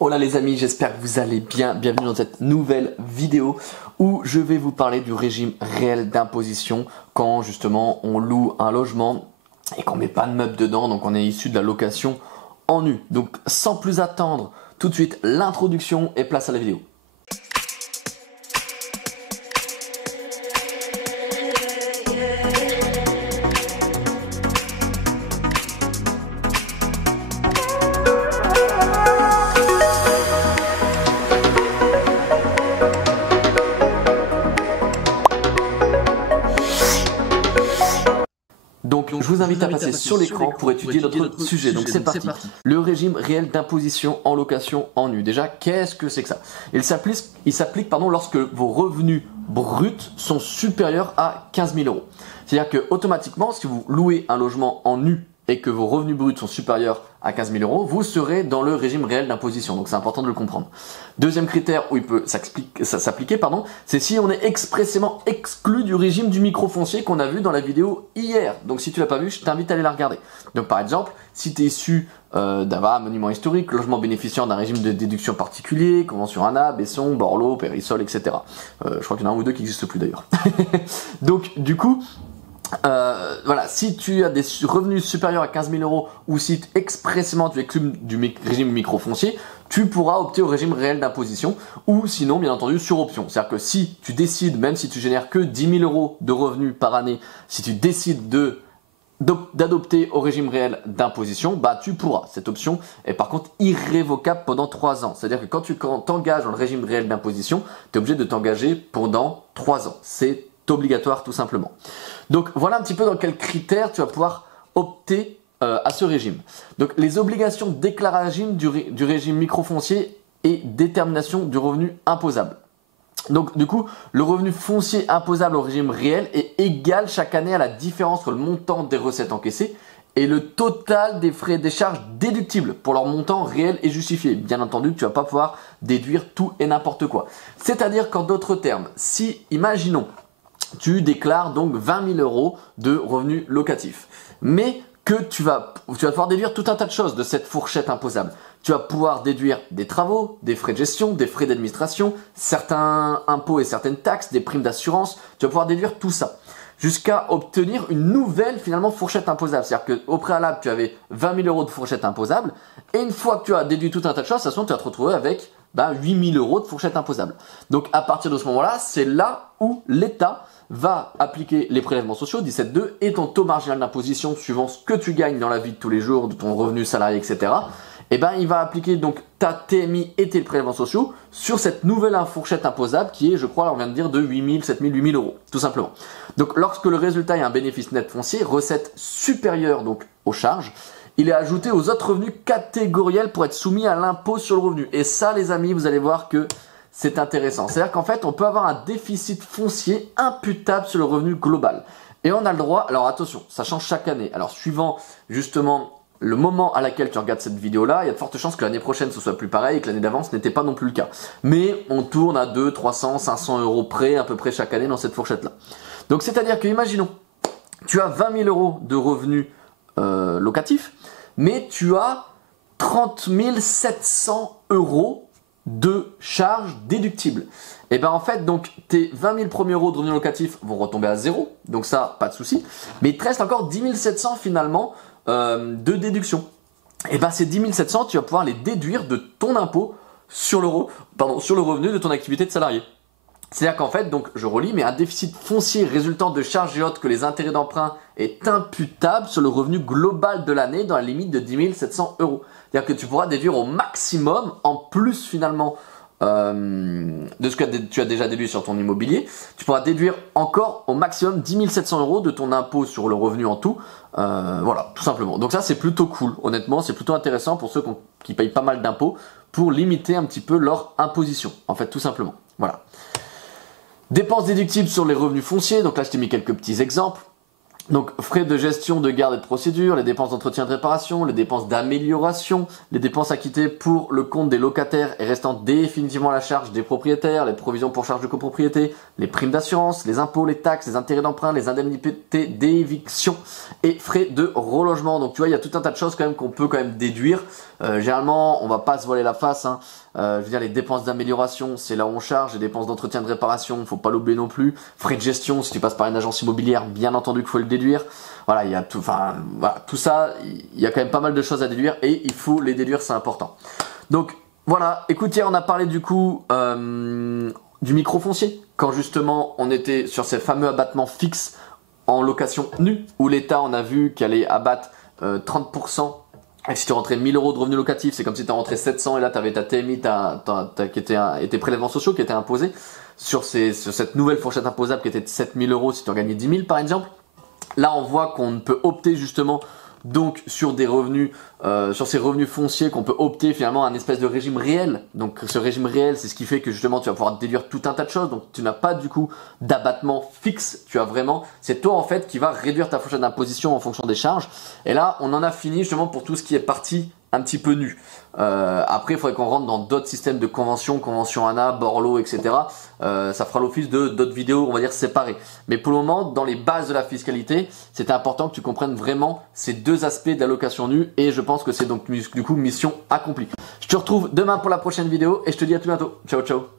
Hola les amis, j'espère que vous allez bien. Bienvenue dans cette nouvelle vidéo où je vais vous parler du régime réel d'imposition quand justement on loue un logement et qu'on ne met pas de meubles dedans, donc on est issu de la location en nu. Donc sans plus attendre, tout de suite l'introduction et place à la vidéo. Donc je vous invite à passer sur l'écran pour étudier notre sujet. Donc c'est parti. Le régime réel d'imposition en location en nu. Déjà, qu'est-ce que c'est que ça? Il s'applique lorsque vos revenus bruts sont supérieurs à 15 000 euros. C'est-à-dire que automatiquement, si vous louez un logement en nu et que vos revenus bruts sont supérieurs à 15 000 euros, vous serez dans le régime réel d'imposition. Donc c'est important de le comprendre. Deuxième critère où il peut s'appliquer, c'est si on est expressément exclu du régime du microfoncier qu'on a vu dans la vidéo hier. Donc si tu l'as pas vu, je t'invite à aller la regarder. Donc par exemple, si tu es issu d'un monument historique, logement bénéficiant d'un régime de déduction particulier, Convention ANA, Besson, Borloo, Périsol, etc. Je crois qu'il y en a un ou deux qui n'existent plus d'ailleurs. Donc du coup, voilà, si tu as des revenus supérieurs à 15 000 euros ou si expressément tu es exclu du régime microfoncier, tu pourras opter au régime réel d'imposition ou sinon bien entendu sur option. C'est-à-dire que si tu décides, même si tu génères que 10 000 euros de revenus par année, si tu décides d'adopter au régime réel d'imposition, bah tu pourras. Cette option est par contre irrévocable pendant 3 ans. C'est-à-dire que quand tu t'engages dans le régime réel d'imposition, tu es obligé de t'engager pendant 3 ans. C'est obligatoire tout simplement. Donc voilà un petit peu dans quels critères tu vas pouvoir opter à ce régime. Donc les obligations déclaratives du régime microfoncier et détermination du revenu imposable. Donc du coup, le revenu foncier imposable au régime réel est égal chaque année à la différence entre le montant des recettes encaissées et le total des frais et des charges déductibles pour leur montant réel et justifié. Bien entendu, tu ne vas pas pouvoir déduire tout et n'importe quoi. C'est-à-dire qu'en d'autres termes, si, imaginons, tu déclares donc 20 000 euros de revenus locatifs, mais que tu vas pouvoir déduire tout un tas de choses de cette fourchette imposable. Tu vas pouvoir déduire des travaux, des frais de gestion, des frais d'administration, certains impôts et certaines taxes, des primes d'assurance. Tu vas pouvoir déduire tout ça jusqu'à obtenir une nouvelle finalement fourchette imposable. C'est-à-dire qu'au préalable, tu avais 20 000 euros de fourchette imposable et une fois que tu as déduit tout un tas de choses, de toute façon, tu vas te retrouver avec 8 000 euros de fourchette imposable. Donc à partir de ce moment-là, c'est là où l'État va appliquer les prélèvements sociaux, 17,2, et ton taux marginal d'imposition suivant ce que tu gagnes dans la vie de tous les jours, de ton revenu salarié, etc. Et il va appliquer donc ta TMI et tes prélèvements sociaux sur cette nouvelle fourchette imposable qui est, je crois, on vient de dire, de 8 000, 7 000, 8 000 euros, tout simplement. Donc lorsque le résultat est un bénéfice net foncier, recette supérieure donc aux charges, il est ajouté aux autres revenus catégoriels pour être soumis à l'impôt sur le revenu. Et ça, les amis, vous allez voir que c'est intéressant. C'est-à-dire qu'en fait, on peut avoir un déficit foncier imputable sur le revenu global. Et on a le droit, alors attention, ça change chaque année. Alors suivant justement le moment à laquelle tu regardes cette vidéo-là, il y a de fortes chances que l'année prochaine ce soit plus pareil et que l'année d'avant ce n'était pas non plus le cas. Mais on tourne à 200, 300, 500 euros près, à peu près chaque année dans cette fourchette-là. Donc c'est-à-dire que, imaginons, tu as 20 000 euros de revenus locatifs, mais tu as 30 700 euros de charges déductibles. Et bien en fait, donc tes 20 000 premiers euros de revenus locatifs vont retomber à zéro, donc ça, pas de souci. Mais il te reste encore 10 700 finalement de déduction. Et bien ces 10 700, tu vas pouvoir les déduire de ton impôt sur le revenu de ton activité de salarié. C'est-à-dire qu'en fait, donc je relis, mais un déficit foncier résultant de charges et autres que les intérêts d'emprunt est imputable sur le revenu global de l'année dans la limite de 10 700 euros. C'est-à-dire que tu pourras déduire au maximum, en plus finalement de ce que tu as déjà déduit sur ton immobilier, tu pourras déduire encore au maximum 10 700 euros de ton impôt sur le revenu en tout. Voilà, tout simplement. Donc ça, c'est plutôt cool. Honnêtement, c'est plutôt intéressant pour ceux qui payent pas mal d'impôts pour limiter un petit peu leur imposition. En fait, tout simplement. Voilà. Dépenses déductibles sur les revenus fonciers. Donc là, je t'ai mis quelques petits exemples. Donc frais de gestion de garde et de procédure, les dépenses d'entretien et de réparation, les dépenses d'amélioration, les dépenses acquittées pour le compte des locataires et restant définitivement à la charge des propriétaires, les provisions pour charges de copropriété, les primes d'assurance, les impôts, les taxes, les intérêts d'emprunt, les indemnités d'éviction et frais de relogement. Donc tu vois, il y a tout un tas de choses quand même qu'on peut quand même déduire. Généralement, on va pas se voiler la face, hein. Je veux dire, les dépenses d'amélioration, c'est là où on charge. Les dépenses d'entretien de réparation, faut pas l'oublier non plus. Frais de gestion, si tu passes par une agence immobilière, bien entendu qu'il faut le déduire. Voilà, il y a tout, enfin, voilà, tout ça, il y a quand même pas mal de choses à déduire et il faut les déduire, c'est important. Donc voilà, écoute, hier on a parlé du coup du microfoncier, quand justement on était sur ces fameux abattements fixes en location nue, où l'État, on a vu qu'il allait abattre 30%. Et si tu rentrais 1000 € de revenus locatifs, c'est comme si tu rentrais 700 et là tu avais ta TMI et tes prélèvements sociaux qui étaient imposés sur cette nouvelle fourchette imposable qui était de 7000 € si tu en gagnais 10 000 par exemple. Là on voit qu'on ne peut opter justement donc sur des revenus, sur ces revenus fonciers, qu'on peut opter finalement à un espèce de régime réel. Donc ce régime réel, c'est ce qui fait que justement tu vas pouvoir déduire tout un tas de choses. Donc tu n'as pas du coup d'abattement fixe. Tu as vraiment, c'est toi en fait qui va réduire ta fourchette d'imposition en fonction des charges. Et là, on en a fini justement pour tout ce qui est parti un petit peu nu. Après, il faudrait qu'on rentre dans d'autres systèmes de convention ANA, Borloo, etc. Ça fera l'office de d'autres vidéos, on va dire, séparées. Mais pour le moment, dans les bases de la fiscalité, c'était important que tu comprennes vraiment ces deux aspects de la location nue et je pense que c'est donc du coup mission accomplie. Je te retrouve demain pour la prochaine vidéo et je te dis à tout bientôt. Ciao, ciao.